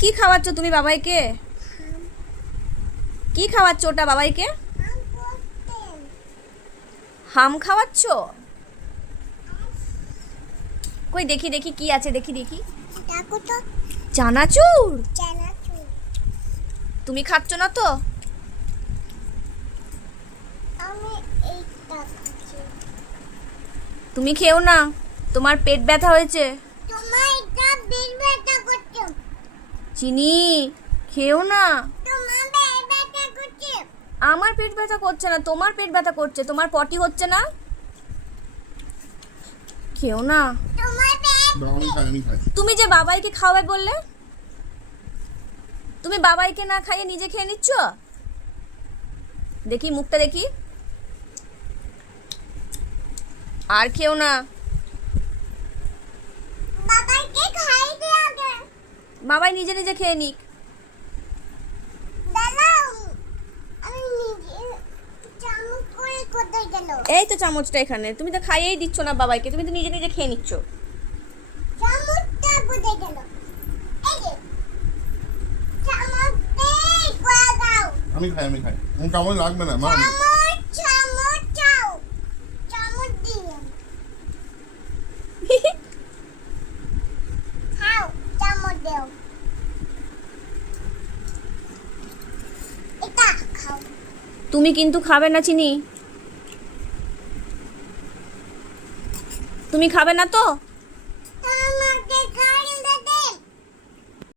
কি খাওয়াচ্ছ তুমি বাবাইকে? কি খাওয়াচ্ছ ওটা বাবাইকে? হাম খাওয়াচ্ছ? কই দেখি দেখি কি আছে, দেখি দেখি। চানাচুর? তুমি খাচ্ছ না তো? তুমি খেও না, তোমার পেট ব্যথা হয়েছে। চিনি খেও না। আমার পেট ব্যথা করছে না, তোমার পেট ব্যথা করছে। তোমার পটি হচ্ছে না, খেও না। তুমি যে বাবাইকে খাওয়াবে বললে, তুমি বাবাইকে না খাইয়ে নিজে খেয়ে নিচ্ছ। দেখি মুখটা দেখি। আর খেও না। বাবাই নিজে নিজে খেয়ে নিক। এই তো চামচটা এখানে। তুমি তো খাইয়েই দিচ্ছ না বাবাইকে, তুমি তো নিজে নিজে খেয়ে নিচ্ছ। আমি খাই চামচ লাগবে না মা। তুমি কিন্তু খাবে না চিনি, তুমি খাবে না তো।